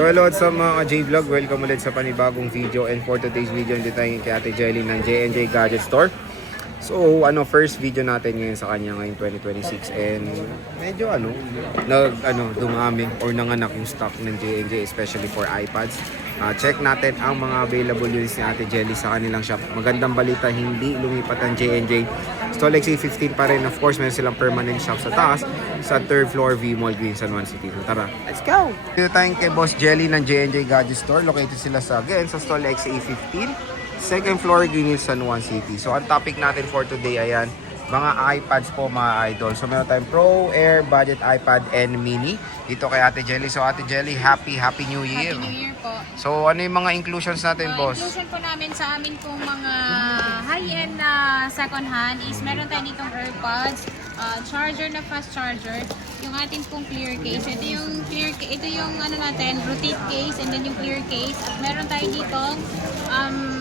So hello sa mga J-Vlog, welcome ulit sa panibagong video. And for today's video, hindi tayo kay Ate Jelly ng J&J Gadget Store. So first video natin ngayon sa kanya ngayong 2026. And medyo dumami or nanganak yung stock ng J&J, especially for iPads. Check natin ang mga available units ni Ate Jelly sa kanilang shop. Magandang balita, hindi lumipat ang J&J. Stall XA15 pa rin. Of course, meron silang permanent shop sa taas, sa 3rd floor V-Mall, Green San Juan City. So tara, let's go! Dito tayong kay Boss Jelly ng J&J Gadget Store. Located sila sa Stall XA15, 2nd floor, Green San Juan City. So ang topic natin for today, ayan, mga iPads po mga idol. So meron tayong Pro, Air, Budget iPad, and Mini. Dito kay Ate Jelly. So Ate Jelly, Happy New Year! Happy New Year po. So ano yung mga inclusions natin, boss? Inclusion po namin sa amin pong mga high-end na second hand is meron tayo ditong AirPods, charger na fast charger, yung ating pong clear case. Ito yung clear case, ito yung rotate case, and then yung clear case. At meron tayo ditong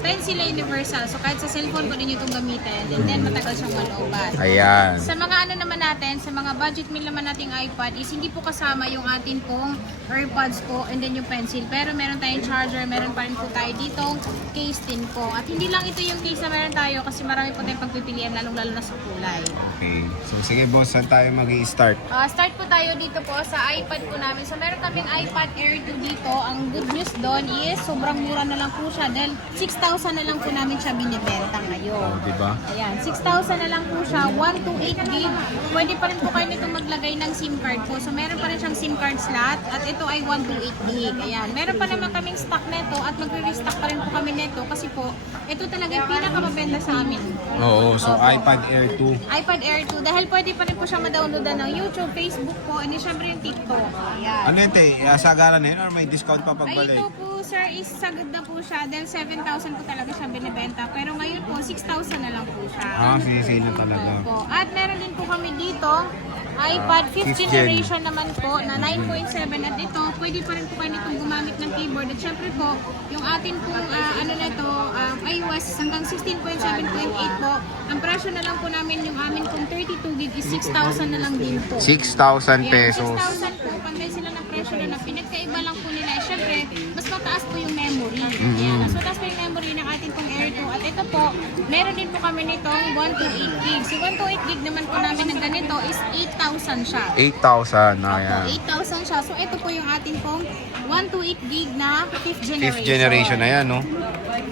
pencil universal. So kahit sa cellphone po ninyo itong gamitin, and then matagal siyang malooban. Ayan. Sa mga naman natin, sa mga budget meal naman nating iPad is hindi po kasama yung atin pong AirPods po and then yung pencil. Pero meron tayong charger, meron pa rin po tayo ditong case din po. At hindi lang ito yung case na meron tayo kasi marami po tayong pagpipilian lalong-lalo na sa kulay. Okay. So sige boss, saan tayo mag-i-start? Start po tayo dito po sa iPad po namin. So meron kaming iPad Air 2 dito. Ang good news doon is sobrang mura na lang po siya dahil 6,000 na lang po namin siya binibenta ngayon. Oh, diba? Ayan, 6,000 na lang po siya, 128 gig. Pwede pa rin po kayo nito maglagay ng SIM card po. So meron pa rin siyang SIM card slot at ito ay 128 gig. Ayan, meron pa naman kaming stock nito at magre-restock pa rin po kami nito kasi po ito talaga yung pinakamabenta sa amin. Oo, so Opo. iPad Air 2. iPad Air 2 dahil pwede pa rin po siya ma-downloadan ng YouTube, Facebook po, and syempre yung TikTok. Ayan. Ano yun, sagaran na yun or may discount pa Ay, pagbalik? ito po, sir, is sagad na po siya dahil 7,000 po talaga siya binibenta. Pero ngayon po, 6,000 na lang po siya. Sale na talaga. Opo. At meron din po kami dito, iPad 5th Fifth generation naman po na 9.7 at ito, pwede pa rin po kayo nitong gumamit ng keyboard. At syempre po, yung atin pong iOS hanggang 16.7.8 po, ang presyo na lang po namin yung amin pong 32 gig is 6,000 na lang din po. 6,000 Ayan, pesos. 6,000 po, panday sila ng presyo na pinagkaiba lang po nila. Syempre, mas mataas po yung memory. Ayan, mas mataas po yung memory ng ating pong Air 2. At ito po, meron din po kami nitong 128 gig. Si 128 gig naman po namin ng ganito is 8,000 siya. 8,000 na Opo, yan. 8,000 siya. So, ito po yung ating pong 128 gig na 5th generation. 5th generation na yan, no?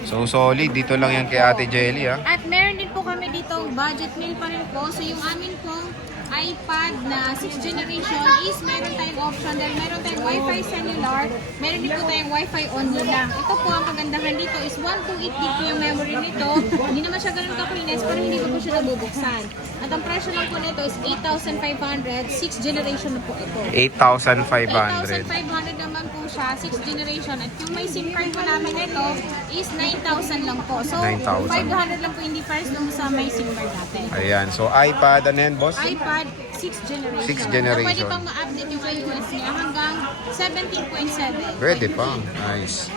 So solid, dito lang yan kay Ate Jelly, ha? At meron din po kami dito budget meal pa rin po. So yung amin pong iPad na 6th generation is meron tayong option dahil meron tayong Wi-Fi cellular, meron din po tayong Wi-Fi only lang. Ito po ang kagandahan dito is 128 gig po yung memory nito. Hindi naman siya ganun ka-cleanest pero hindi ko po siya nabubuksan. At ang presyo lang po nito is 8,500, 6th generation na po ito. 8,500. 8,500 naman po siya, 6th generation. At yung may SIM card po namin nito is 9,000 lang po. So, 9,000. 500 lang po yung difference nung sa may SIM card natin. Ayan, so iPad, ano yan, boss? iPad 6th generation. 6th generation. Na pwede pang ma-update yung iOS niya hanggang 17.7. Pwede pa. Nice.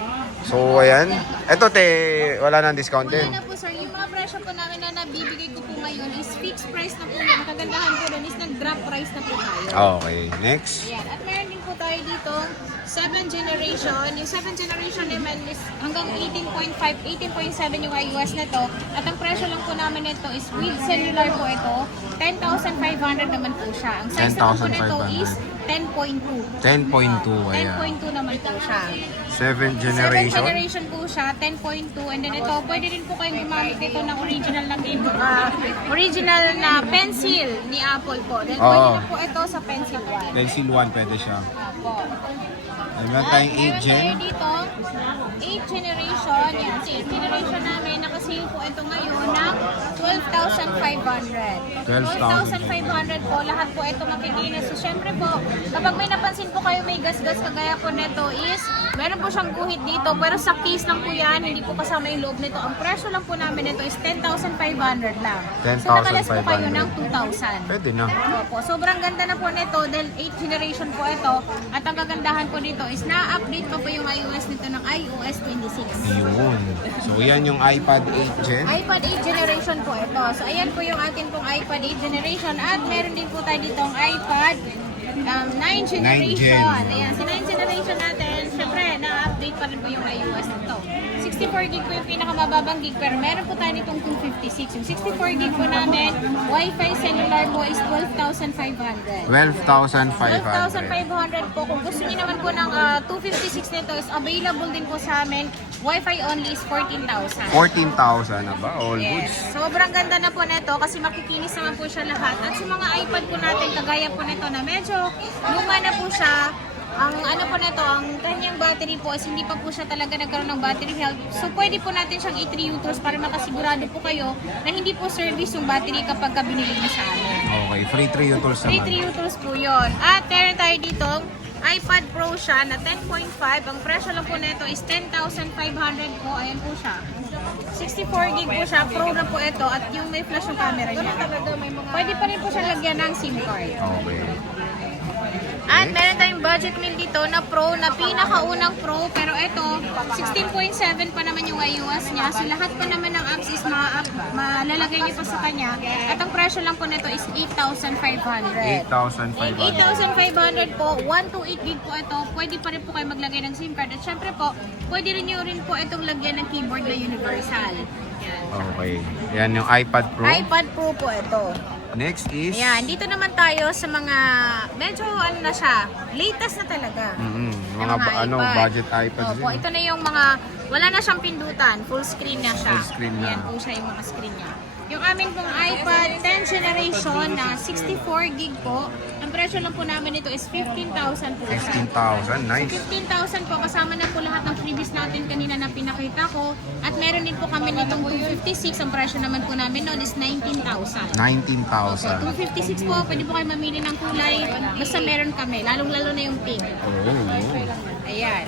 So, ayan. Ito, wala nang discount din. Wala na po sir, yung mga presyo po namin na nabibigay ko po ngayon is fixed price na po yun. Ang kagandahan po doon is nag-drop price na po tayo. Okay, next. Ayan. At meron din po tayo dito 7th generation. Yung 7th generation naman is hanggang 18.5, 18.7 yung iOS na to. At ang presyo lang po namin nito is with cellular po ito, 10,500 naman po siya. Ang size naman po nito is 10.2. 10.2, ayan. 10.2 naman po siya. 7th 7th generation. generation po siya, 10.2. And then ito, pwede rin po kayong gumamit dito ng original na original na pencil ni Apple po. Then pwede Oo. na po ito sa pencil 1. Pencil 1 pwede siya. Apo. Meron At tayong 8 meron gen. tayo dito, 8th generation. Yan, sa 8th generation namin, nakasale po ito ngayon ng 12,500. 12,500 po, lahat po ito makikinis. So, syempre po, kapag may napansin po kayo may gas-gas kagaya po nito is, meron po siyang guhit dito, pero sa case lang po yan, hindi po kasama yung loob nito. Ang presyo lang po namin nito is 10,500 lang. So, nakalas po kayo ng 2,000. Pwede na. Opo, sobrang ganda na po nito dahil 8th generation po ito. At ang kagandahan po dito is na-update pa po yung iOS nito ng iOS 26. Yun. So, yan yung iPad 8 gen. iPad 8 generation po ito. So, ayan po yung ating pong iPad 8 generation. At meron din po tayo ditong iPad 9 generation. gen. Ayan, si 9 generation natin, syempre naman po yung iOS nito. 64 gig po yung pinakamababang gig, pero meron po tayo nitong 256. Yung 64 gig po namin, Wi-Fi cellular po is 12,500. 12,500. 12,500 po. Kung gusto niyo naman po ng 256 nito is available din po sa amin. Wi-Fi only is 14,000. 14,000 na ba? All goods. Yes. Sobrang ganda na po nito kasi makikinis naman po siya lahat. At sa mga iPad po natin, kagaya po nito na medyo luma na po siya. Ang ano po nito, ang kanyang battery po is hindi pa po siya talaga nagkaroon ng battery health. So pwede po natin siyang i-3 para makasigurado po kayo na hindi po service yung battery kapag binili niyo sa amin. Okay, free 3 utils naman. 3 utils po yun. At meron tayo dito, iPad Pro siya na 10.5. Ang presyo lang po nito is 10,500 po. Ayan po siya. 64 gig po siya. Pro na po ito. At yung may flash yung camera niya. Pwede pa rin po siya lagyan ng SIM card. Okay. At meron tayong budget meal dito na Pro, na pinakaunang Pro. Pero ito, 16.7 pa naman yung iOS niya. So lahat pa naman ng apps is malalagay niyo pa sa kanya. At ang presyo lang po nito is 8,500. 8,500. 8,500 po, 128 gig po ito. Pwede pa rin po kayo maglagay ng SIM card. At syempre po, pwede rin nyo rin po itong lagyan ng keyboard na universal. Yan. Okay. Yan yung iPad Pro. iPad Pro po ito. Next is... Ayan, dito naman tayo sa mga medyo ano na siya, latest na talaga. Mga budget iPads Opo, din. ito na yung mga, wala na siyang pindutan, full screen na siya. Full screen na. Ayan po siya yung mga screen niya. Yung amin pong iPad 10th generation na 64 gig po, ang presyo lang po namin ito is 15,000 po siya. 15,000. Nice. 15,000 po, kasama na po lahat ng freebies natin kanina na pinakita ko. At meron din po kami nitong 256, ang presyo naman po namin noon is 19,000. 19,000. 256 po, pwede po kayo mamili ng kulay. Basta meron kami, lalong-lalo na yung pink. Oh. Ayan.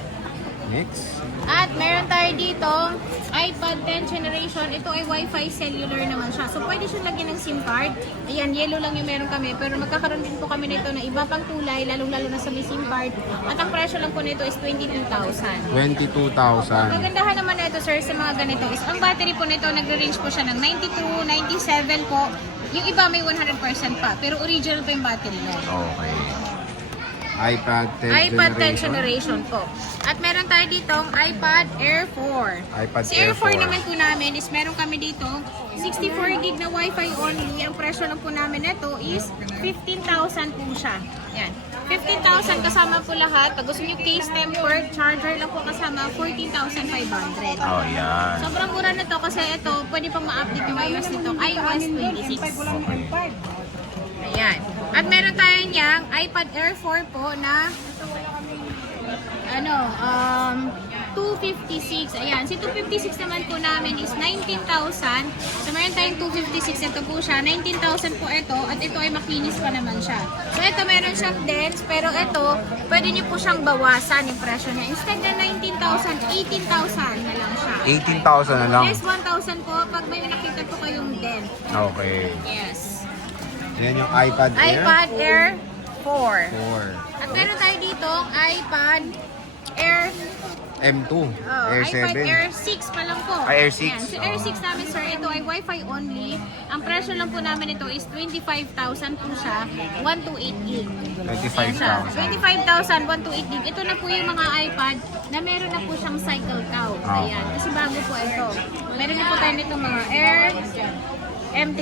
Next. At meron tayo dito, iPad 10th generation. Ito ay Wi-Fi cellular naman siya. So pwede siya lagyan ng SIM card. Ayan, yellow lang yung meron kami. Pero magkakaroon din po kami nito na iba pang kulay, lalong-lalo na sa may SIM card. At ang presyo lang po nito is 22,000. 22,000. Kagandahan naman na ito, sir, sa mga ganito is ang battery po nito nagre-range po siya ng 92, 97 po. Yung iba may 100% pa, pero original pa yung battery niya. Okay. iPad 10 iPad 10 generation po. At meron tayo ditong iPad Air 4. iPad Si Air Air 4 4. naman po namin is meron kami dito 64 gig na Wi-Fi only. Ang presyo lang po namin nito is 15,000 po siya. Yan. 15,000 kasama po lahat. Pag gusto nyo case, tempered, charger lang po kasama, 14,500. Oh, yan. Sobrang mura na to kasi ito, pwede pang ma-update yung iOS nito. iOS 26. Okay. Ayan. At meron tayo niyang iPad Air 4 po na 256. Ayan. Si 256 naman po namin is 19,000. So meron tayong 256. Ito po siya. 19,000 po ito. At ito ay makinis pa naman siya. So ito meron siyang dense. Pero ito, pwede niyo po siyang bawasan yung presyo niya. Instead na 19,000, 18,000 na lang siya. 18,000 na lang. Less 1,000 po pag may nakita po kayong dent. Okay. Yes. Yan yung iPad Air. iPad Air 4. 4. At meron tayo dito iPad Air M2. Air iPad 7. Air 6 pa lang po. Air 6. Yan. So Air 6 namin, sir, ito ay Wi-Fi only. Ang presyo lang po namin ito is 25,000 po siya, 128 gig. 25,000. 25,000, 128 gig. Ito na po yung mga iPad na meron na po siyang cycle count. Ah. Ayan, kasi bago po ito. Meron na po tayo nito mga Air M3.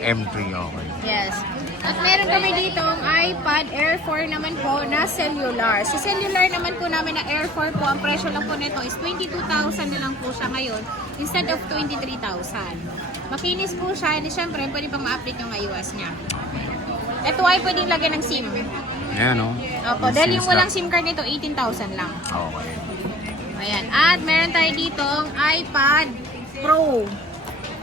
M3, okay. Yes. At meron kami dito ang iPad Air 4 naman po na cellular. Sa cellular naman po namin na Air 4 po, ang presyo lang po nito is 22,000 na lang po siya ngayon instead of 23,000. Makinis po siya, and syempre pwede pang ma-update yung iOS niya. Ito ay pwedeng lagyan ng SIM. Ayan, no? Opo, dahil yung walang SIM card nito, 18,000 lang. Okay. Ayan. At meron tayo dito ang iPad Pro.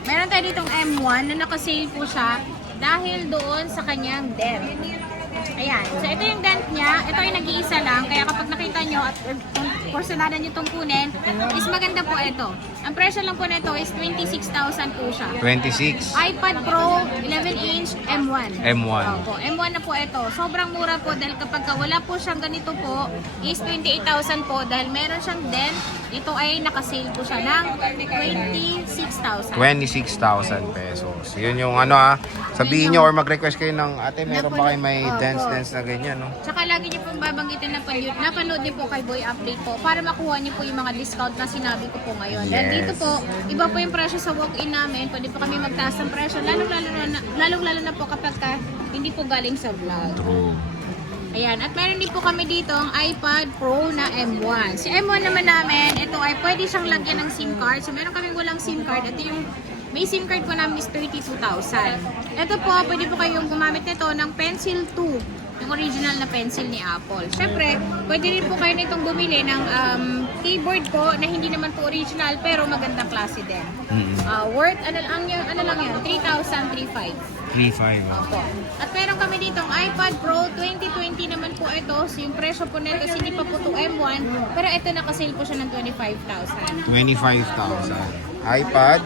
Meron tayo ditong M1 na nakasale po siya dahil doon sa kanyang dent. Ayan. So, ito yung dent niya. Ito ay nag-iisa lang. Kaya kapag nakita nyo at porselada nyo itong kunin, is maganda po ito. Ang presyo lang po nito is 26,000 po siya. 26. iPad Pro 11-inch M1. M1. Opo, M1 na po ito. Sobrang mura po dahil kapag wala po siyang ganito po is 28,000 po dahil meron siyang dent Ito ay nakasale po siya ng 26,000. 26,000 pesos. Yun yung sabihin nyo or mag-request kayo ng ate, meron ba kayo may dance na ganyan, no? Tsaka lagi niyo pong babanggitin na napanood niyo po kay Boy Update po para makuha niyo po yung mga discount na sinabi ko po ngayon. Yes. Dahil dito po, iba po yung presyo sa walk-in namin. Pwede po kami magtaas ng presyo, lalong-lalo na po kapag hindi po galing sa vlog. True. Ayan, at meron din po kami dito ang iPad Pro na M1. Si M1 naman namin, ito ay pwede siyang lagyan ng SIM card. So meron kaming walang SIM card. Ito yung may SIM card po namin is 32,000. Ito po, pwede po kayong gumamit nito ng Pencil 2. Yung original na pencil ni Apple. Syempre, pwede rin po kayo nitong bumili ng keyboard po na hindi naman po original pero magandang klase din. Worth, ano lang yan? 3,305. 3.5. Opo. At meron kami dito ang iPad Pro 2020 naman po ito. So yung presyo po nito hindi pa po 2 M1 pero ito nakasale po siya ng 25,000. 25,000. iPad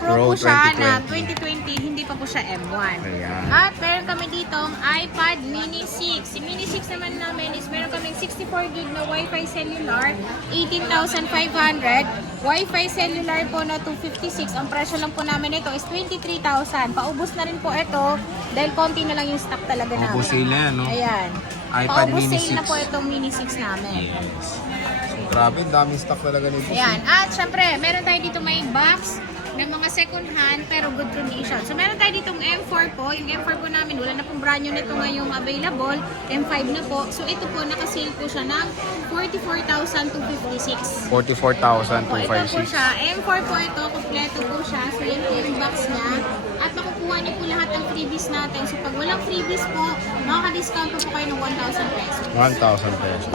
Pro po siya 2020. na 2020, hindi pa po siya M1. Ayan. At meron kami dito ang iPad Mini 6. Si Mini 6 naman namin is meron kaming 64 gig na Wi-Fi cellular, 18,500. Wi-Fi cellular po na 256. Ang presyo lang po namin ito is 23,000. Paubos na rin po ito dahil konti na lang yung stock talaga namin. Paubos sale na yan, no? Ayan. iPad Paubos Mini sale na 6. po itong Mini 6 namin. Yes. So, grabe, daming stock talaga nito. Ayan. At syempre, meron tayo dito may box ng mga second hand pero good condition. So meron tayo ditong M4 po. Yung M4 po namin, wala na pong brand new nito ngayong available. M5 na po. So ito po, nakasale po siya ng 44,256. 44,256. Ito po siya. M4 po ito. Kompleto po siya. So yan po yung box niya. At makukuha niyo po lahat ng freebies natin. So pag walang freebies po, makaka-discount po kayo ng 1,000 pesos. 1,000 pesos.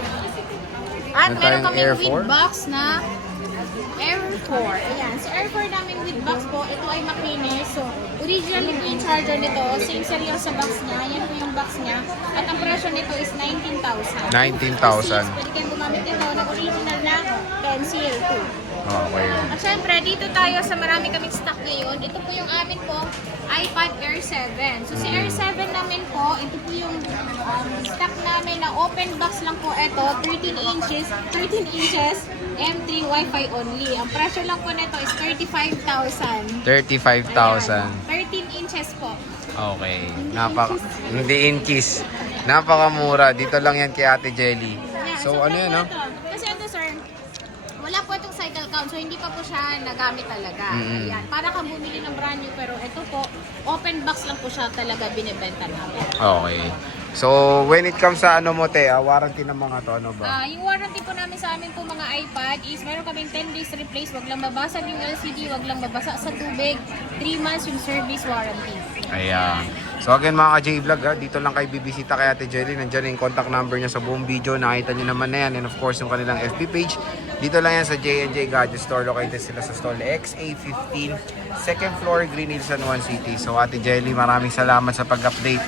At Meron meron tayong kami Air with 4? box na Air 4. Ayan. Sa Air 4 namin with box po, ito ay makinis. So, originally po yung charger nito. Same serial sa box niya. Yan po yung box niya. At ang presyo nito is 19,000. 19,000. Pwede kayong gumamit nito ng original na pencil 2. Okay. At syempre, dito tayo sa marami kaming stock ngayon. Ito po yung amin po, iPad Air 7. So, si Air 7 namin po, ito po yung stock namin na open box lang po ito. 13 inches, M3 Wi-Fi only. Ang presyo lang po nito is 35,000. 35,000. 13 inches po. Okay. Hindi inches. Napakamura. Dito lang yan kay Ate Jelly. Ayan, So, ano yan, no? Kasi ito, sir, wala po itong cycle count, so hindi pa po siya nagamit talaga. Ayan, para kang bumili ng brand new, pero ito po, open box lang po siya talaga binibenta namin. Okay. So, when it comes sa warranty ng mga to, ano ba? Yung warranty po namin sa amin po mga iPad is meron kaming 10 days replace, wag lang mabasag yung LCD, wag lang mabasa sa tubig, 3 months yung service warranty. Ayan. So again mga ka-J-Vlog, dito lang kayo bibisita kay Ate Jelly. Nandiyan yung contact number niya sa buong video. Nakita niyo naman na yan. And of course, yung kanilang FB page. Dito lang yan sa J&J Gadget Store. Located sila sa stall XA15, second floor, Green Hills, San Juan City. So Ate Jelly, maraming salamat sa pag-update